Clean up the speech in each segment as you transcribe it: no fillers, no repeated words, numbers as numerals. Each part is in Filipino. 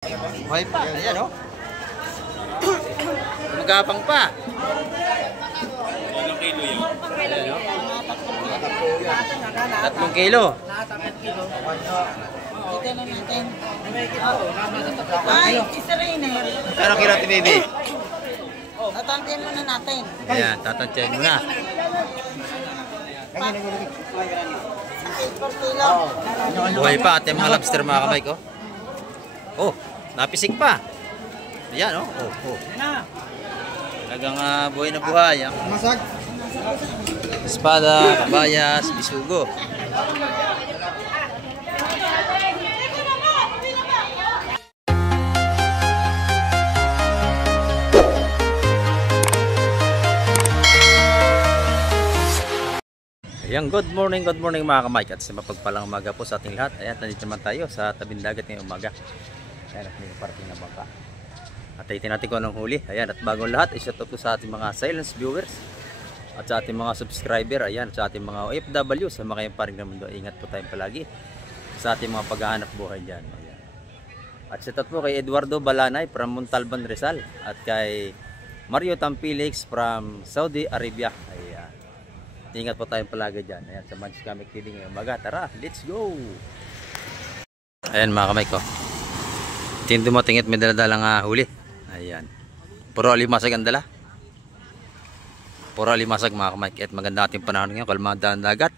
Buhay pa. Ayan o. Magapang pa. Ilang kilo yun? Ayan o. 3 kilo. Ito na natin. Ay, isa rin eh. Pero kilo ito, baby? Tatantiyan muna natin. Ayan, tatantyahin mo na. 8 per kilo. Buhay pa ating mga lobster mga kamay ko. Oh, napisik pa. Ayan o. Oh. Talagang buhay na buhay. Masag. Espada, kabayas, bisugo. Ayan, good morning mga kamay. At sa mapagpalang umaga po sa ating lahat. Ayan, nandito naman tayo sa tabing dagat ngayong umaga. Ayan, at may parating na bangka. At itin natin kung anong huli. Ayan, at bagong lahat, i-shoutout po sa ating mga silence viewers. At sa ating mga subscriber, ayan, sa ating mga OFW, sa mga kayong paring na mundo, ingat po tayong palagi sa ating mga paghahanap buhay dyan. Ayan. At shoutout po kay Eduardo Balanay from Montalban, Rizal. At kay Mario Tampilix from Saudi Arabia. Ayan. Ingat po tayong palagi dyan. Ayan, sa Manch Kamek TV ngayong umaga. Tara, let's go! Ayan mga kamay ko. Tinto mo tingit may daladalang huli. Ayan. Puro alimasag ang dala. Puro alimasag mga kamay. At maganda ating panahon ngayon. Kalmada ang dagat.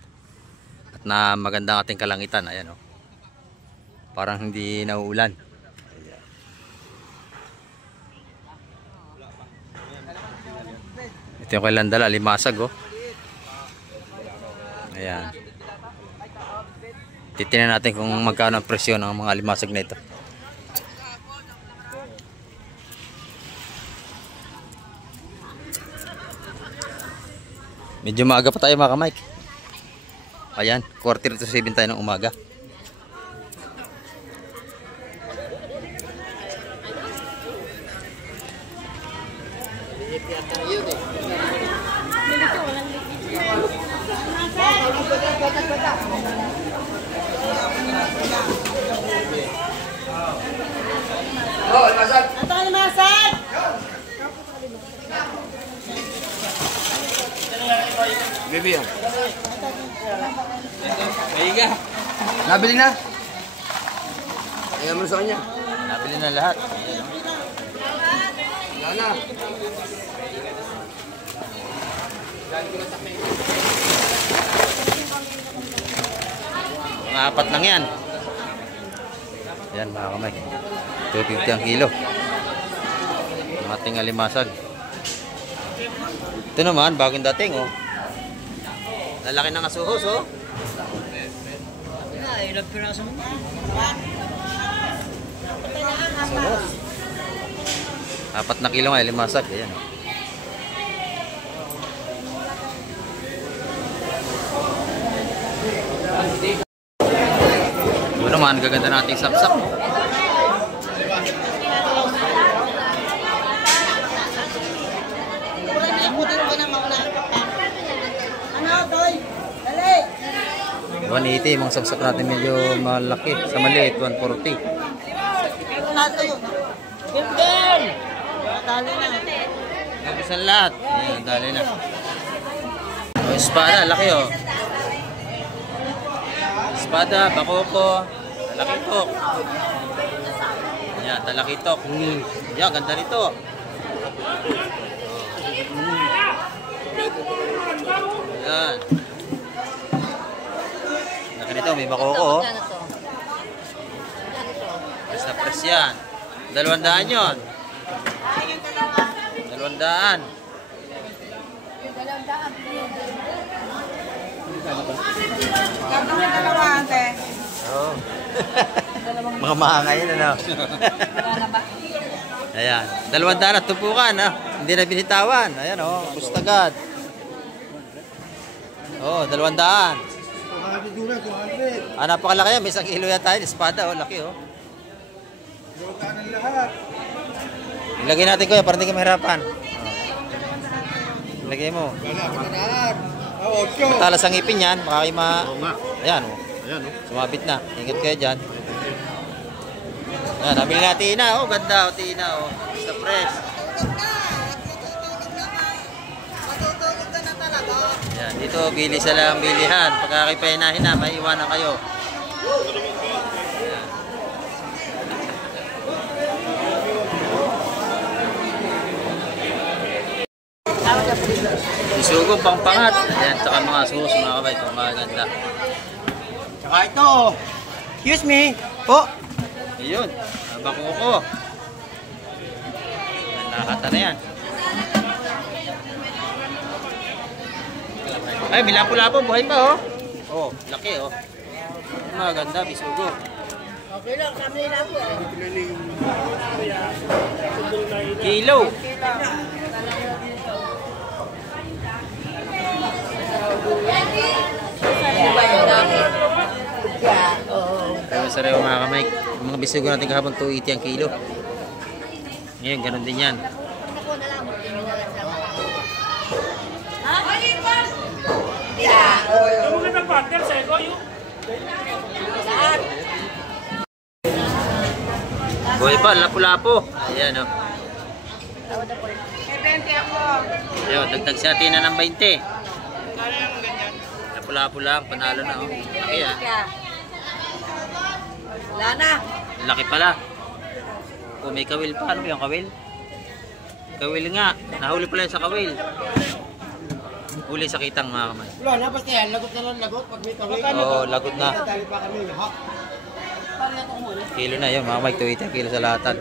At na maganda ating kalangitan. Ayan o. Parang hindi nauulan. Ayan. Ito yung kailan dala. Alimasag o. Ayan. Titingnan natin kung magkano ang presyo ng mga alimasag na ito. Medyo maaga pa tayo mga kamay. Ayan, 6:45 tayo ng umaga. Oh, masag. Ito ang masag! Baby yan. Maiga. Nabili na. Ayan mo sa kanya. Nabili na lahat. Wala na. Mga 4 lang yan. Ayan mga kamay. 250 ang kilo. Ang ating alimasag. Ito naman, bagong dating oh. Lalaki ng asuhos oh. Ilang piraso mo? Asuhos. 4 na kilo nga alimasag. Ayan oh. Ito naman, gaganda nating sapsap. Ano, Toy? Dali! 180, mga sapsap natin medyo malaki. Sa maliit, 140. Nato yun. Gilgil! Dali na. Nabisan lahat. Ayan, dali na. O, espada, laki oh. Espada, bakoko, talakitok. Ayan, talakitok. Ayan, ganda nito. Ayan. Laki nito, may bakoko oh. Press na press yan. 200 yun. 200. Ganda mo dalawa, ante. Oo. Mga mahanga yun, ano? Ayan. 200 at tupukan, ha? Hindi na binitawan. Ayan, oh. Bustagad. Oh, 200. Ah, napakalaki yan. May 1 kilo yata yun. Espada, oh. Laki, oh. Ilagay natin ko yan para hindi ka mahirapan. Oh. Ilagay mo. Matalas ang ipin yan. Baka kayo Ayan, oh. Ayan, oh. Sumabit na. Ingat kayo dyan. Yan, nabili na tina. Oh, ganda. Oh, tina. Oh. Basta fresh. Yan, dito bili sa lang bilihan. Pagka kayo painahin na, maiiwanan kayo. Yan. Isugo, pangpangat. Ayan, saka mga sus, mga kabay. Ito, maganda. Tsaka ito. Excuse me. Po. Ayun, bako ko. Nakakata na yan. Ay, milapo-lapo, buhay pa oh. Oh, laki oh. Maganda, bisugo. Okay lang, kami na po. Kilo. Pero sa rewa mga kamay, yung mga bisugo natin kahapon 280 ang kilo. Ngayon, ganun din yan. Buhay pa, lapo-lapo. Ayan o. Ayan, dagdag sa atin na ng 20. Lapo-lapo lang, panalo na o. Laki ah. Wala na. Laki pala. O may kawil pa. Ano ba yung kawil? Kawil nga. Nahuli pala yung sa kawil. Huli sa kitang mga kamay. Wala na, basta yan. Lagot na lang, lagot. Pag may tawid. Oo, lagot na. Dali pa kami. Ha? Kilo na yun mga kamay. 280 kilo sa lahatan.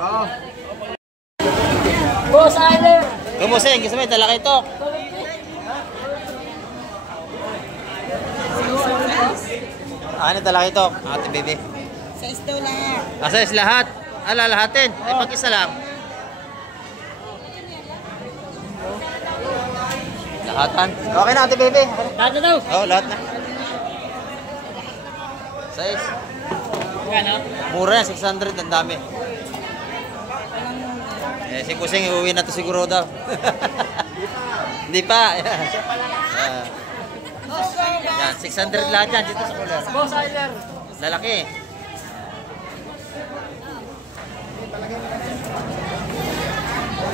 Oo. Boss Tyler. Kumusing, gusto mo yung talaki ito. Ano talaki ito? Ate baby. Sa isto lahat. Asa is lahat? Ala, lahatin. Ay, pag-isa lang. Lahatan. Okay na, ate baby. Lahat na daw. Oo, lahat na. Size. Mura yan, 600. Ang dami. Eh, si Kusing, iuwi na to siguro daw. Hindi pa. Yan, 600 lahat yan. Dito sa cooler. Boss Tyler. Lalaki.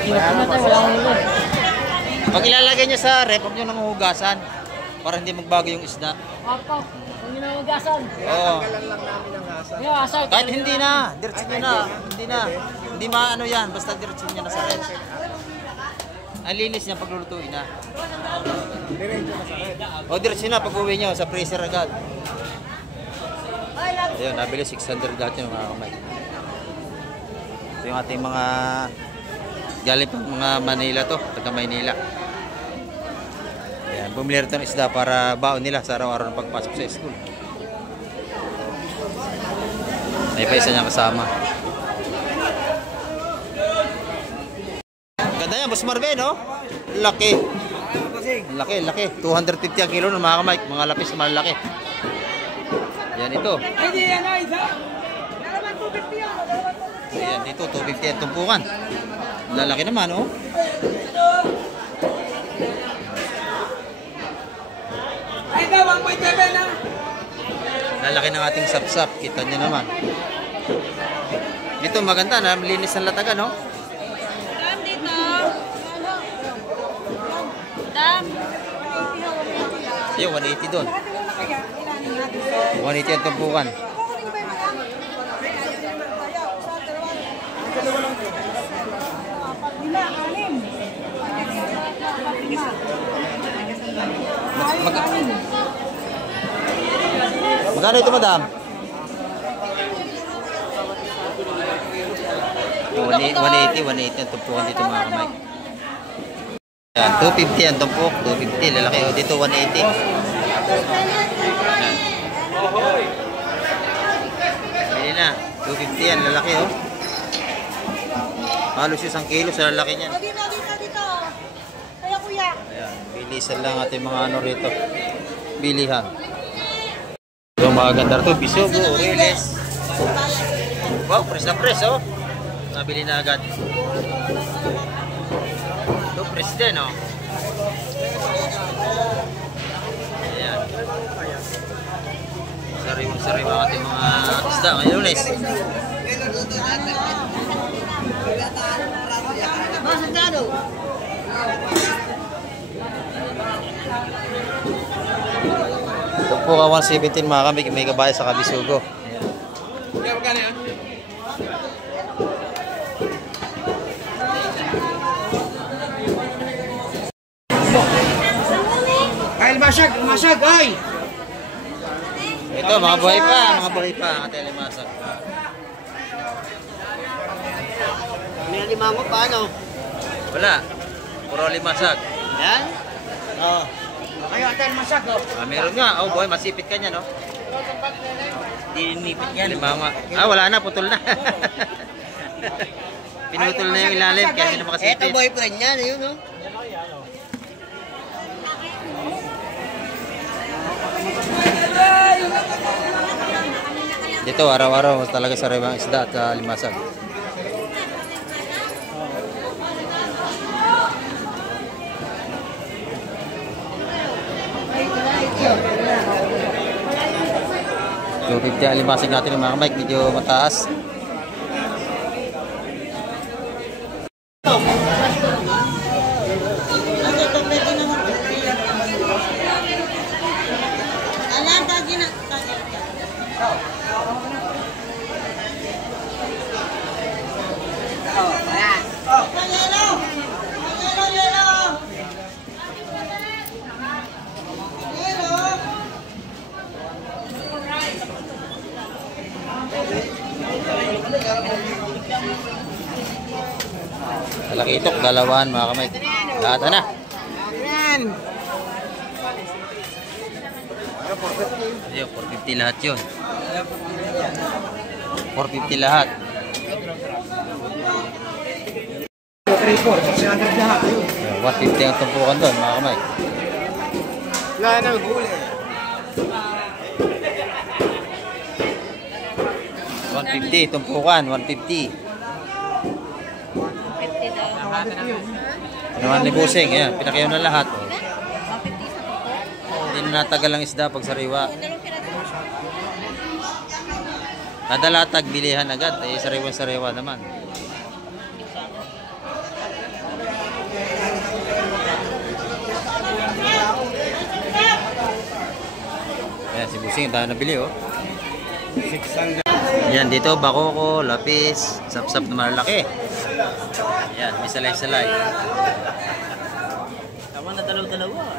Wala akong lulo. Pag ilalagay nyo sa rep, huwag nyo nang hugasan para hindi magbago yung isda. Papa, kung ginawagasan. Oo. Yung asal. Kahit hindi na, diretso nyo na. Hindi na. Hindi maano yan, basta diretso nyo na sa rep. Ang linis niya pag lulutuin na. O diretso na pag uwi nyo, sa freezer agad. Ayun, nabili 600 lahat yung mga kamay. Ito yung ating mga galing pang mga Manila to, taga Maynila. Ayan, bumili rito ng isda para baon nila sa araw-araw ng pagpasok sa school. May pa isa niya kasama. Ganda yan, Boss Marvin, no? Laki. Laki, laki. 250 ang kilo ng mga kamay. Mga lapis na malaki. Yan ito. Ayan, dito, 250 ang tumpukan. Lalaki naman, oh. Lalaki ng ating sapsap. Kita nyo naman. Dito maganda na, malinis ang latagan, no? Dam dito. Dam. Ayun, 180 doon. 180 ang tumpukan. Magkano ito, madam? 180 ang tumpukan dito mga kamay. Yan, 250 ang tumpuk, 250 lalaki. O dito 180. Yan. Pili na, 250 yan lalaki oh. Halos 1 kilo sa lalaki niyan. Dito. Kaya kuya. Ayan, bilisan lang ating mga ano rito. Bilihan. Ito mga ganda rito, bisugo, riles. Wow, press na press oh. Nabili na agad. Ito press din oh. Ayan. Sariwang-sariwa ang ating mga isda ngayon, Lunes. Ito po ka 117 mga kami, may kabayo sa Kabisugo. Ay, masag, ay! Ito, mga buhay pa ang ating limasag. May alimango pa, ano? Wala, puro limasag. Yan? Oo. Kayo, ate, masag, oh. Meron nga, oh boy, masipit ka niya, no? Dinipit yan. Limango. Wala na, putol na. Pinutol na yung ilalim, kaya hindi na makasipit. Ito, boyfriend yan, yun, no? Dito, araw-araw talaga sariwang isda at limasag. So, 50 ang limasag natin mga kamay, medyo mataas. Malaki itok, dalawan mga kamay. Lahat na. Yan! Ayun, 450 lahat yun. 450 lahat. 600 lahat, yun. 150 ang tumpukan doon mga kamay. Wala nang huli. 150 tumpukan, 150. Naman ni Busing, ayan, pinakayaw na lahat. Hindi na natagal ang isda pag sariwa. Kada latag, bilihan agad, sariwa-sariwa naman. Ayan, si Busing, tayo nabili, oh. 600. Yan, dito, bakoko, lapis, sap-sap na malalaki. Yan, may salay-salay. Tama na dalaw-dalawa.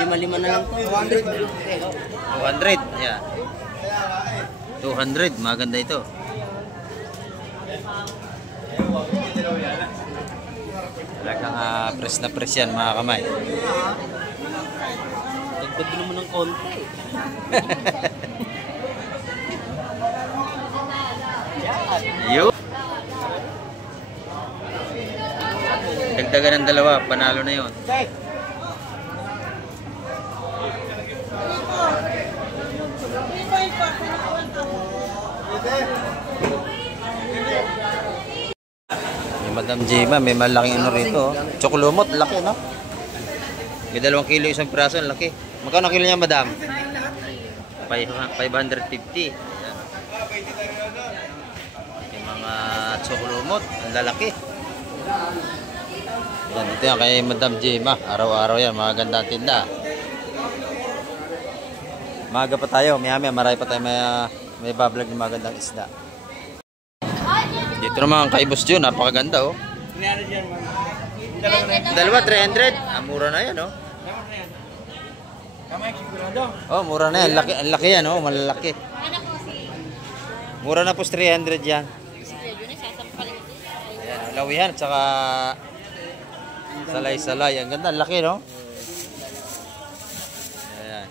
Lima-lima na lang po. 200. 200, yan. 200, maganda ito. Talagang press na press yan mga kamay. Dagdag naman ng konti. Yo. Dagdagan ng dalawa, panalo na yon. May Madam Jema, may malaking ano rito. Chocolumot, laki no? May 2 kilo isang piraso, laki. Magkano kilo niya, Madam? 550. Mga chocolumot, ang lalaki. Yan, ito yan kay Madam Jema. Araw-araw yan, mga gandang tinda. Maga pa tayo, maya-maya, marami pa tayo may bablog ng magandang isda. Dito naman kay Boss Jun, napakaganda oh. Dalawa, 300. Mura na yan oh. Oh, mura na yan. Ang laki yan oh, malalaki. Mura na po 300 yan. Ayan, lawihan at saka salay-salay. Ang ganda, ang laki no? Ayan.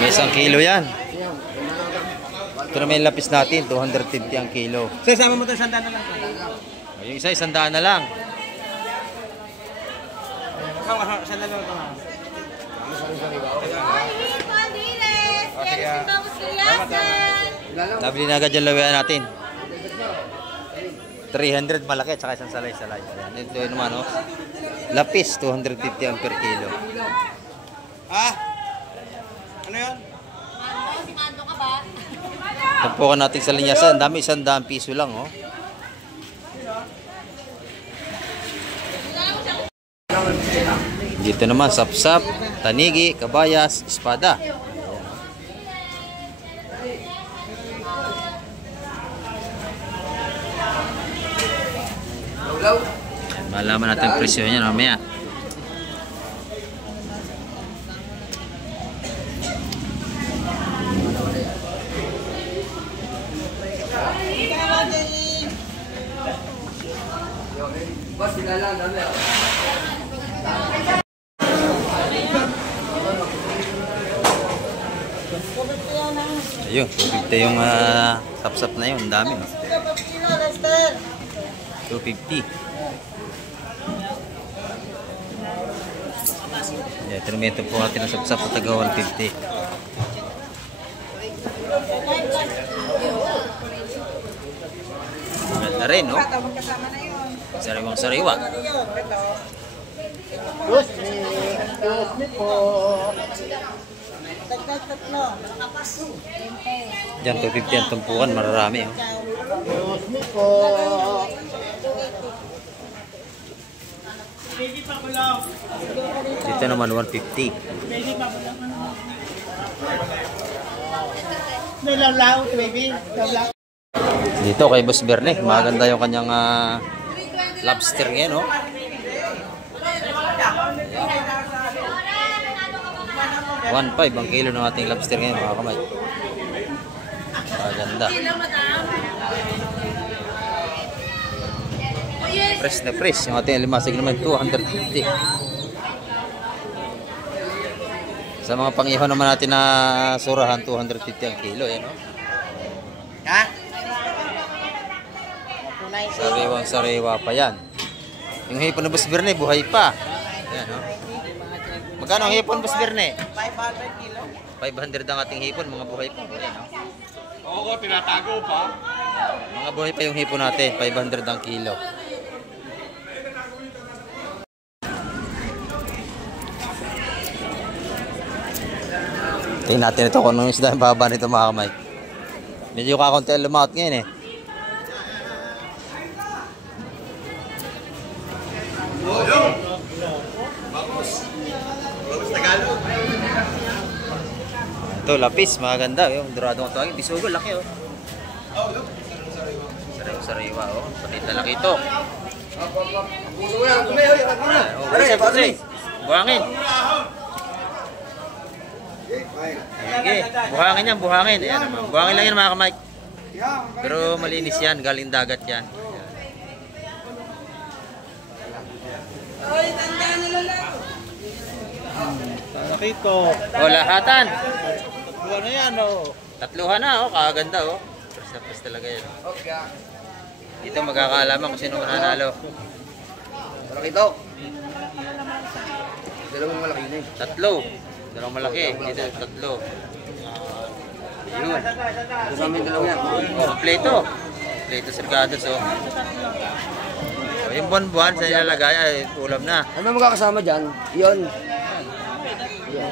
May 1 kilo yan. Ito na may lapis natin, 250 ang kilo. Sir, sama mo ito, 100 na lang. Yung isa, 100 na lang. Sama, 100 na lang ito. Nabili na agad yung lawihan natin. 300 malaki, tsaka isang salay-salay. Ayan, ito naman, oh. Lapis, 250 ang per kilo. Ha? Ano yun? Tumpukan natin sa linyasan. Ang dami, 100 piso lang, oh. Dito naman, sapsap, tanigi, kabayas, espada. Ayan, malaman natin ang presyo niya mamaya. Boss, lang, dami. Ayun, 250 yung sapsap na yun. Ang dami, no? 250. Yeah, tinumento po natin ang sapsap at taga 150. Maganda rin, no? Sariwang sariwa. Diyan, 250 ang tumpukan. Mararami, oh. Dito naman 150. Dito kay Boss Berne, maganda yung kanyang lobster ngayon, no? 1.5 ang kilo ng ating lobster ngayon, mga kamay. Maganda. Fresh na fresh. Yung ating alimasig naman 250. Sa mga pangihaw naman natin na surahan, 250 ang kilo. Yan, no? Ha? Sariwang sariwa pa yan. Yung hipon na Boss Berne, buhay pa. Yan, no? Magkano ang hipon, Boss Berne? 500 kilo. 500 ang ating hipon, mga buhay pa. Yan, no? Oo, tinatago pa. Mga buhay pa yung hipon natin, 500 ang kilo. Tingnan natin ito kung anong isda yung baba nito, mga kamay. Medyo kakunti ang lumaot ngayon, eh. Ito, lapis, maganda. Yung doradong ito. Bisugo, laki, oh. Sariwa, oh. Pati talaki ito. Pare. Buhangin. Sige, buhangin yan, buhangin. Ayan naman. Buhangin lang yan, mga kamay. Pero malinis yan, galing dagat yan. Nakito. O, lahatan. Ano yan, oh? Tatluhan na, oh. Kaganda, oh. Press talaga yan. Dito magkakaalaman kung sino mananalo. Nakito. Dalawang malaki na eh. Tatlo. Dalawang malaki. Dito, tatlo. Yun. Ito sa amin dalawa yan. Oh, kompleto. Kompleto sirgados, oh. Oh, yung buwan-buwan sa ilalagay ay ulam na. Ano magkakasama dyan? Yun.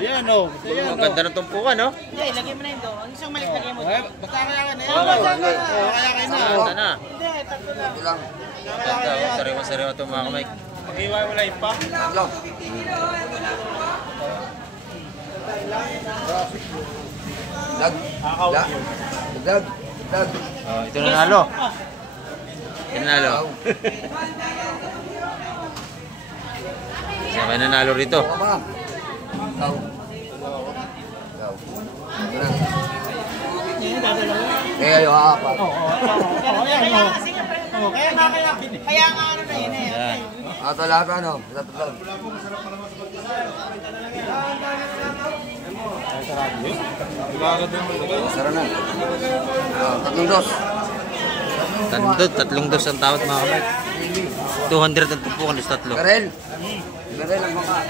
Yan, oh. Ang ganda ng tumpukan, no? Hindi, ilagay mo na yun doon. Ang isang maliit lagay mo doon. Basta kaya ka na Oo, kaya kayo na. ganda na. Hindi, tatlo na. Ito lang. Ganda, oh. Sariwa-sariwa ito, mga kamay. Mag-iway mo lang pa. Tatlo. Dag. Dag. Dag. Oh, ito nanalo. Ito nanalo. Siya kayo nanalo rito. Ikaw ba? Ikaw. Kaya yung haapat. Kaya nga ano na yun eh. Ayan. Ato lahat ano? Tatlo. Sara na. Tatlong dos. Tatlong dos ang tawad, mga kamay. 200 ang tumpukan is tatlo. Karel. Karel ang baka.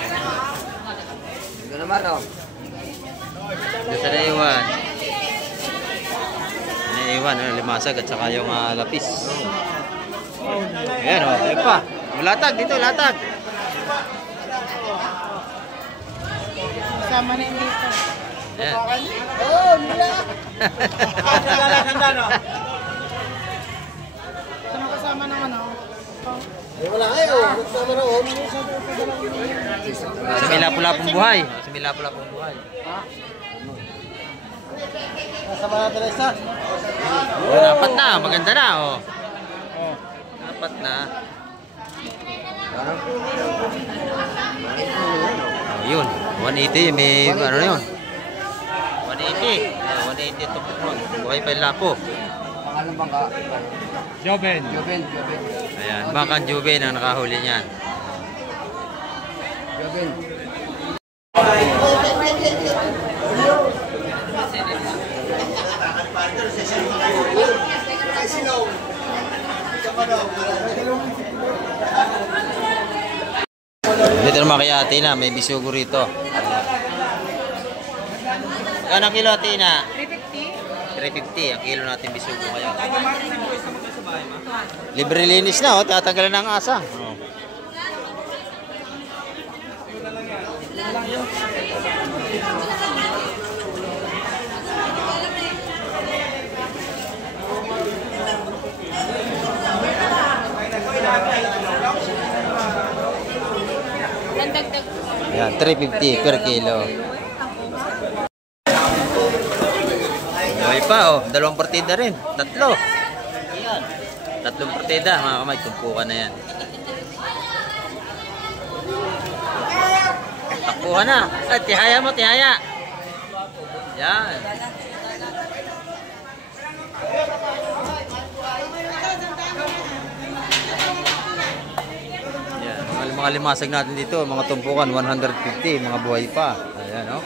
Ito naman oh. Ito sa naiwan. Naiwan, limasag at saka yung lapis. Ayan, oh. Ayan pa. Latag dito, latag. Kasama na yun dito. Ayan. Oo, nila. Sino kasama ng ano? Sa may lapu-lapong buhay. Sa may lapu-lapong buhay. Oh, dapat na. Maganda na. Oh. Dapat na. Oh, yun. 180. May ano na yun? 180. 180 ito. Buhay pa yung lapo. Pangalan bangka. Joven. Joven. Ayan. Bangkang Juven ang nakahuli niyan. Joven. Dito naman kay ate na. May bisugo rito. Ano kilo ate na? 350 ang kilo natin bisugo ngayon. Libre linis na, oh. Tatanggalan ng asa. Oh. Yan, 350 per kilo. Buhay pa, oh. Dalawang partida rin. Tatlo. Tatlong partida, mga kamay. Tumpukan na yan. Takbuhan na. Tihaya mo, tihaya. Yan. Yan. Mga limasag natin dito, mga tumpukan, 150. Mga buhay pa. Ayan, oh.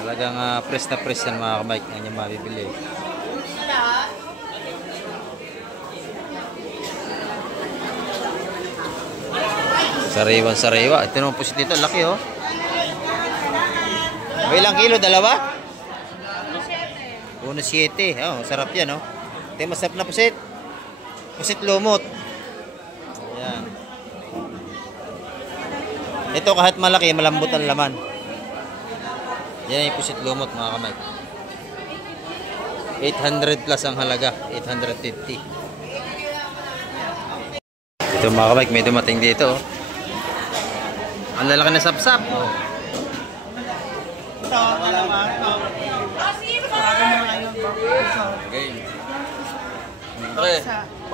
Talagang press na press yan, mga kamay. Yan yung mabibili. Sariwa. Ito naman pusit dito. Laki, oh. May ilang kilo? Dalawa? 1.7. Oh, sarap yan, oh. Ito yung masarap na pusit. Pusit lumot. Ayan. Ito kahit malaki, malambot ang laman. Yan yung pusit lumot, mga kamay. 800 plus ang halaga. 850. Ito, mga kamay, may dumating dito, oh. Ang lalaki na sapsap. Oh. Ito, dalawa. Ito. Game. Pre,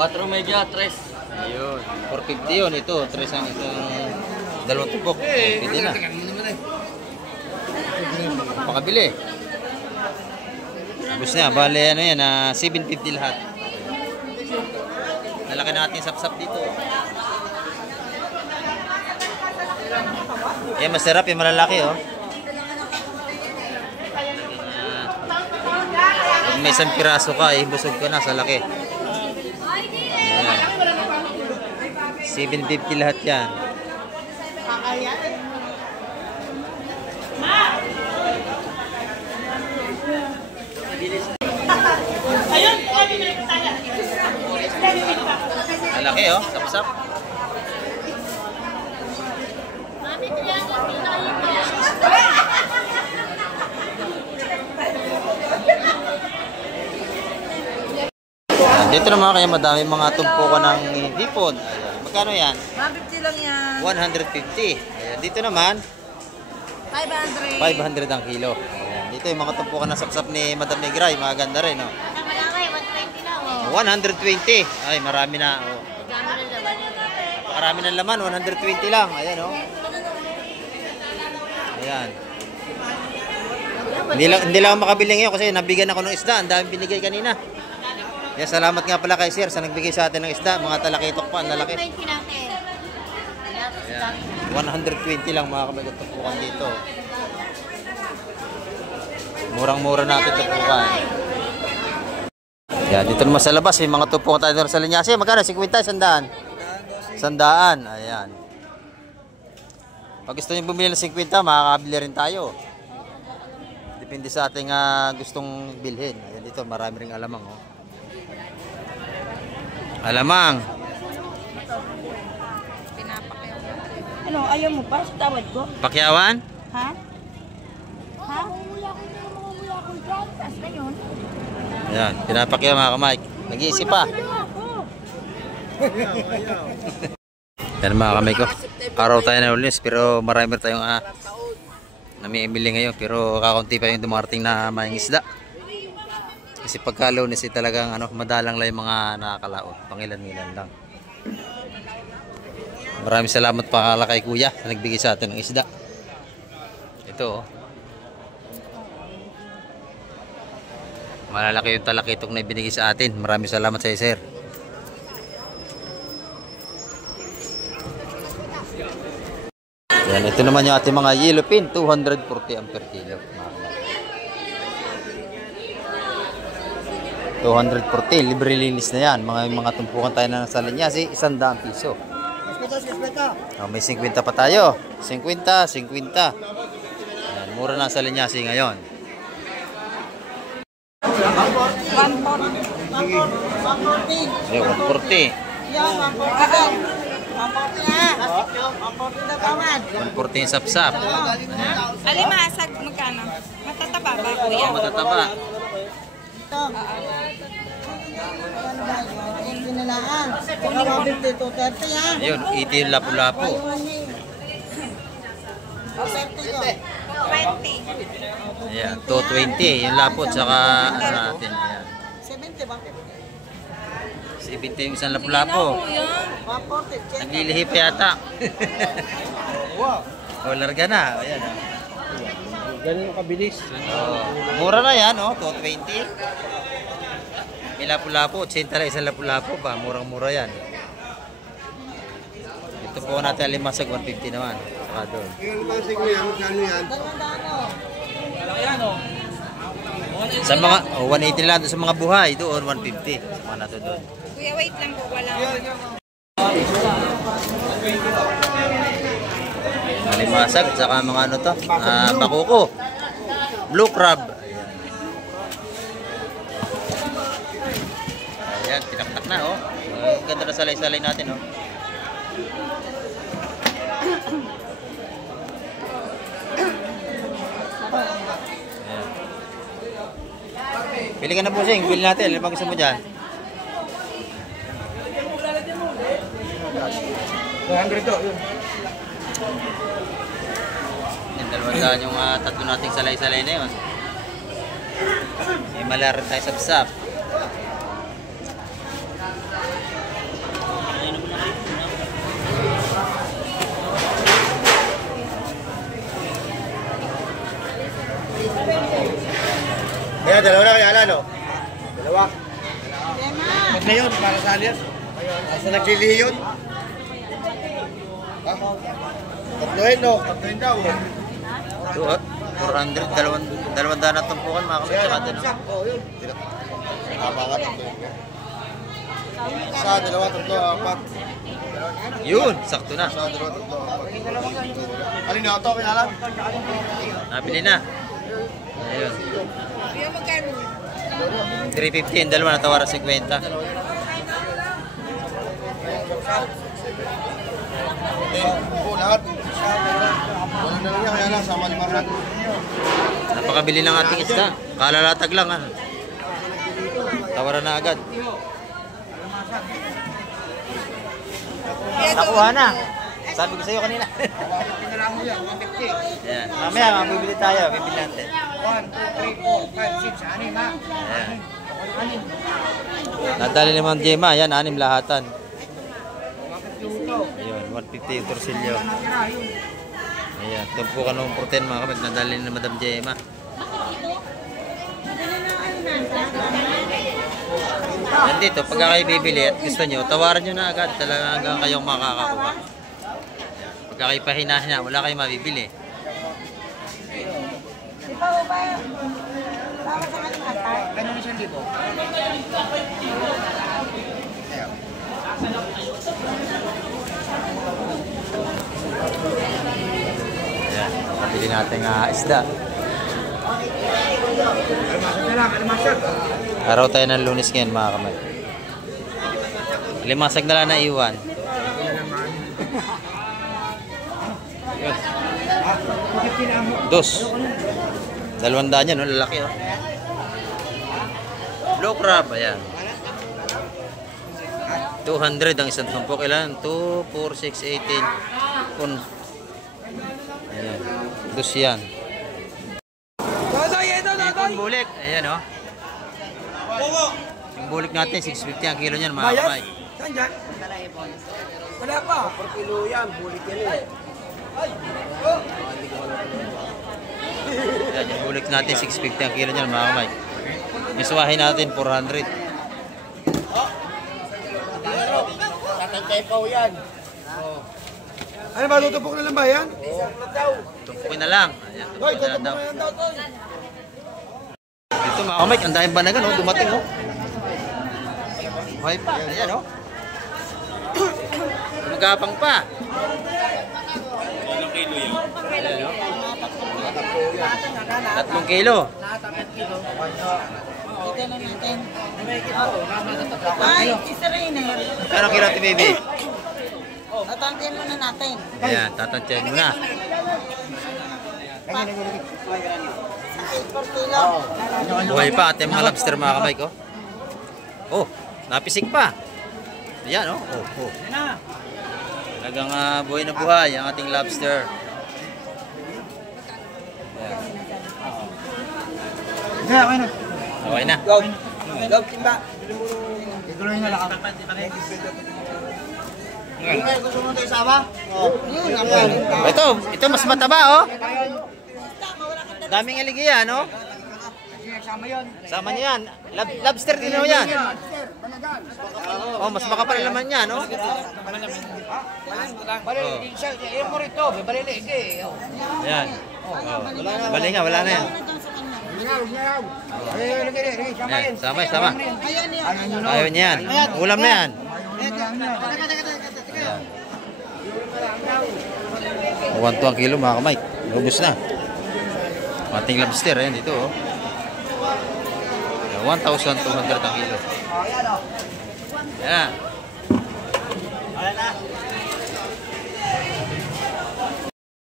4 media, 3. Ayun. 450 yun. Ito, 3 ang itong dalawang tupok. Pwede na. Pakabili. Gusto niya. Bale, ano yan, 750 lahat. Lalaki natin sapsap dito. Eh, masarap yung malalaki, oh. Kung may isang piraso ka, busog ka na sa laki. Ayan. 750 lahat yan. Ayun, Malaki, oh. Sapsap. Dito naman kaya madami mga tumpukan ng hipon. Ayan. Magkano yan? 150 lang yan. 150. Ayan. Dito naman 500. 500 ang kilo. Ayan. Dito yung mga tumpukan ng sapsap ni Madam Negray. Mga ganda rin, oh. Malaki, 120 lang. 120. Ay, marami na, oh. Marami ng laman, 120 lang. Ayan, oh. Ayan. Hindi lang makabili ngayon kasi nabigyan ako ng isda. Ang dami binigay kanina. Kaya salamat nga pala kay Sir sa nagbigay sa atin ng isda. Mga talakitok pa, ang lalaki. 120 natin. Ayan. 120 lang mga kabagat tupukan dito. Murang-mura natin tupukan. Yan, dito naman sa labas, yung mga tupukan tayo doon sa linyase. Magkano? 50, 100? 100. Ayan. Pag gusto nyo bumili ng 50, makakabili rin tayo. Depende sa ating gustong bilhin. Ayan, dito marami ring alamang, oh. Alamang. Ano, ayaw mo pa sa tawad ko? Pakyawan? Ha? Ha? Mamumula ko na mamumula ko dyan. Taas na yun. Ayan, pinapakyaw mga ka-Mike. Nag-iisip pa. Yan mga kamay ko. Araw tayo na ulis pero marami tayong namimili ngayon pero kakaunti pa yung dumarating na maing isda. Kasi pagka Lunes talagang madalang lang yung mga nakakalaot. Pangilan-ilan lang. Maraming salamat pa kay Kuya na nagbigay sa atin ng isda. Ito oh. Malalaki yung talakitok na ibinigay sa atin. Maraming salamat sa iyo, sir. Yan, ito naman yung ating mga yellowfin, 240 ang per kilo. 240, libre linis na yan. Mga tumpukan tayo na nasa linyasi, 100 piso. Oh, may 50 pa tayo. 50, 50. Yan, mura na sa linyasi ngayon. 140. Ayun, 140. 140 yung sapsap. Ayan. Alimasag, magkano? Matataba ba, kuya? Matataba. Ayun, 80 yung lapu-lapu. 20. Ayan, 220 yung lapo tsaka natin. Ayan. 70 yung isang lapu-lapu. Naglilihi pa yata. O, larga na. Ayan. Ganun kabilis. Mura na yan, 220. May lapu-lapu, 80 na isang lapu-lapu pa. Murang-mura yan. Ito po natin alimasag, 150 naman. Saka doon. Sa mga 180 lang doon sa mga buhay, doon 150. Sa mga nato doon. Kuya, wait lang po. Wala. Alimasag, saka mga bakuko. Blue crab. Ayan, tinaktak na, ganda na salay-salay natin, Ayan. Pili ka na po, Sing. Pili natin. Ano bang gusto mo dyan? 200 to. Yung 200 yung tatlo nating salay-salay na yun. May malaran tayo sapsap. Kaya dalawa na kaya no? Dalawa. Pag na yun, para sa alias. Asa naglilihi yun? Tatlohin no? Tatlohin daw. 400, dalawang daan na tumpukan mga kamay. Tsaka din, Oo, yun. Tama ka, tatlohin ko. Isa, dalawa, tatlo, apat. Yun, sakto na. Isa, dalawa, tatlo, apat. Alin na ito, kinalan? Nabili na. Ayun. Kuya, magkano? 350, yung dalawa natawara 50. Lahat. Wala na lang yan, kaya lang, sama limaran. Napakabili ng ating isda. Kalalatag lang Tawaran na agad. Nakuha na. Sabi ko sa iyo kanina. Pinala mo yan, 150. Ayan. Mamaya, mabibili tayo. Bibili natin. 1, 2, 3, 4, 5, 6, 6, 6, Ayan. Nadali naman Gemma. Ayan, 6 lahatan. Ayun, 150 yung torsilyo. Ayan, tumpukan ng protein mga kamag. Nadali na Madam Gemma. Yan dito, pagka kayo bibili at gusto nyo, tawaran nyo na agad. Talagang kayong makakakuha. Pagka kayo pahina-hina, wala kayong mabibili. Ganun siya dito. Ayan, pabili natin isda. Alimasag na lang, alimasag. Araw tayo ng Lunes ngayon mga kamay. Limasag na lang na iwan. Yun. Dos. 200 yan, no? Lalaki, oh. Blue crab, ayan. 200 ang isang tumpok. Ilan? 2, 4, 6, 18. Kun. Ayan. Dos yan. Yung bulik. Ayan, oh. Yung bulik natin, 650 ang kilo niyan, mga kamay. Saan dyan? Wala pa. Per kilo yan, bulit yan eh. Ayan, yung bulik natin, 650 ang kilo niyan, mga kamay. Misuwahin natin, 400. Tatay-tepaw yan. Ano ba, tutupok na lang ba yan? Tumpukin na lang. Ayan, Hoy, tumpukin na lang tutupok daw. na lang daw, Toy. Ito mga kamay, ang daming banagan, oh. Dumating, oh. Okay pa, ayan, oh. Magapang pa. Ilang kilo yan? Ayan, oh. 3 kilo. Dito na natin. Ay, isa rin eh. Kano kilo, Ate Baby? Tatantin muna natin. Ayan, tatantyahin mo na. Sa 8 per kilo. Buhay pa at yung mga lobster, mga kamay ko. Oh, napisik pa. Ayan, oh. Oh, oh. Talagang buhay na buhay ang ating lobster. Ayan. Okay na. Go. Go, timba. Iguloy na lang. Gusto mo ito isama? Ito mas mataba, oh. Daming aligiya, no? Sama yun. Sama niyo yan. Lobster din mo yan. Oh, mas makapal naman yan, no? Balili, yung mo rito. Balili, Ayan. Oh. Bali nga, wala na yan. Ayan, sama. Ayan yan. Ayaw niya yan. Ulam na yan. Ayan. 1 kilo, mga kamay. Lubos na. Ating lobster, ayan dito, oh. 1,200 ang kilo. Ayan.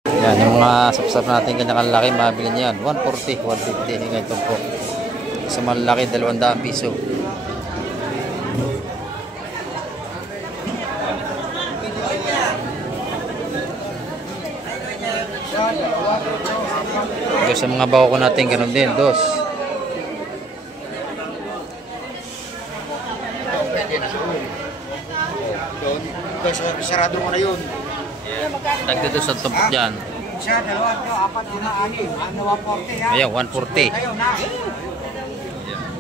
Yan, yung mga sapsap natin kanyang laki, mabili niyan. 140, 150, yung ganito po. Sa malaki, 200 piso. Ito sa mga bako natin, ganun din, dos. Sarado mo na yun. Tagda dos ang tumpok dyan. Isa, dalawa, apat, lima, anim. 140 ha? Ayan, 140. Tayo na.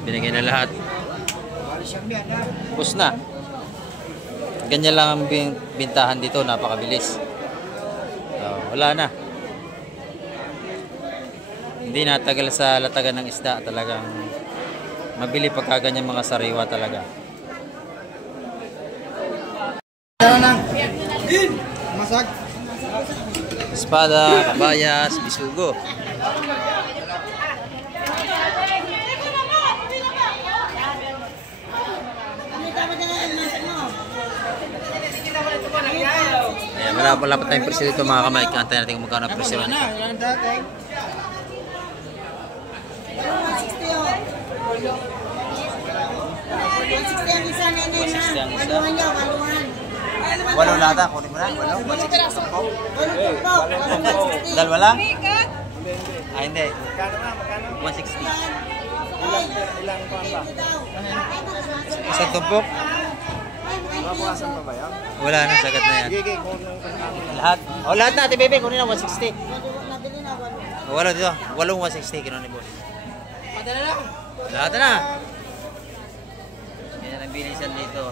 Binigay na lahat. Bali siyang yan ha. Bus na. Ganyan lang ang bintahan dito, napakabilis. So, wala na. Hindi natagal sa latagan ng isda, talagang mabili pagka ganyan mga sariwa talaga. Masag. Espada, kabayas, bisugo. Ayan, wala pa tayong presyo dito, mga kamay. Kantay natin kung magkano ang presyo nito. 160 ang isa na yun na. 160 ang isa. Waluhan niyo, waluhan. Walo lata, kunin mo na. Walo. Waluhan tumpok. Waluhan 160. Dalawa lang? Ah, hindi. 160. Isang tumpok? Wala na, sagat na yan. Lahat? O, lahat na, Ate Bebe, kunin na 160. Nabili na waluhan. Wala dito, walong 160, kinunin boss. Lahat na. Yan ang bilisan dito.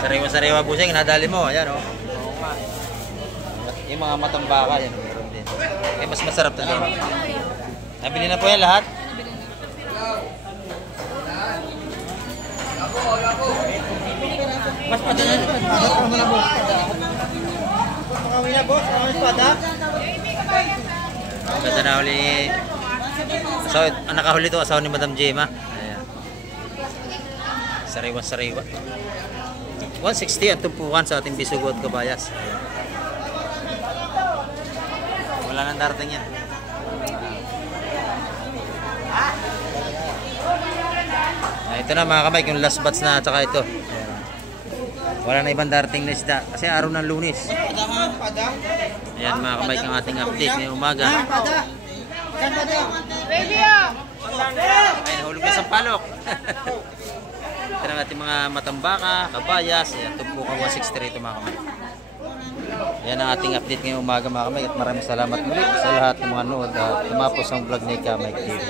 Sariwa-sariwa busing, nadali mo. Ayan, oh. Yung mga matambaka, yan. Meron din. Eh, mas masarap talaga. Nabili na po yan lahat. Mas padala na ito. Makawin na boss, ang espada. Ganda na uli. So, ang nakahuli ito, asawa ni Madam Gemma. Ayan. Sariwa-sariwa. 160 ang tumpukan sa ating bisugo at kabayas. Wala nang darating yan. Ito na mga kamay, yung last batch na tsaka ito. Wala na ibang darating na isda kasi araw ng Lunes. Ayan mga kamay, ang ating update ngayong umaga. Ay, nahulog na sa palok. Ito na ating mga matambaka, kabayas. Ayan, tumpukan 160 rito mga kamay. Yan ang ating update ngayong umaga mga kamay. At maraming salamat muli sa lahat ng mga nood at tumapos ang vlog ni Kamay TV.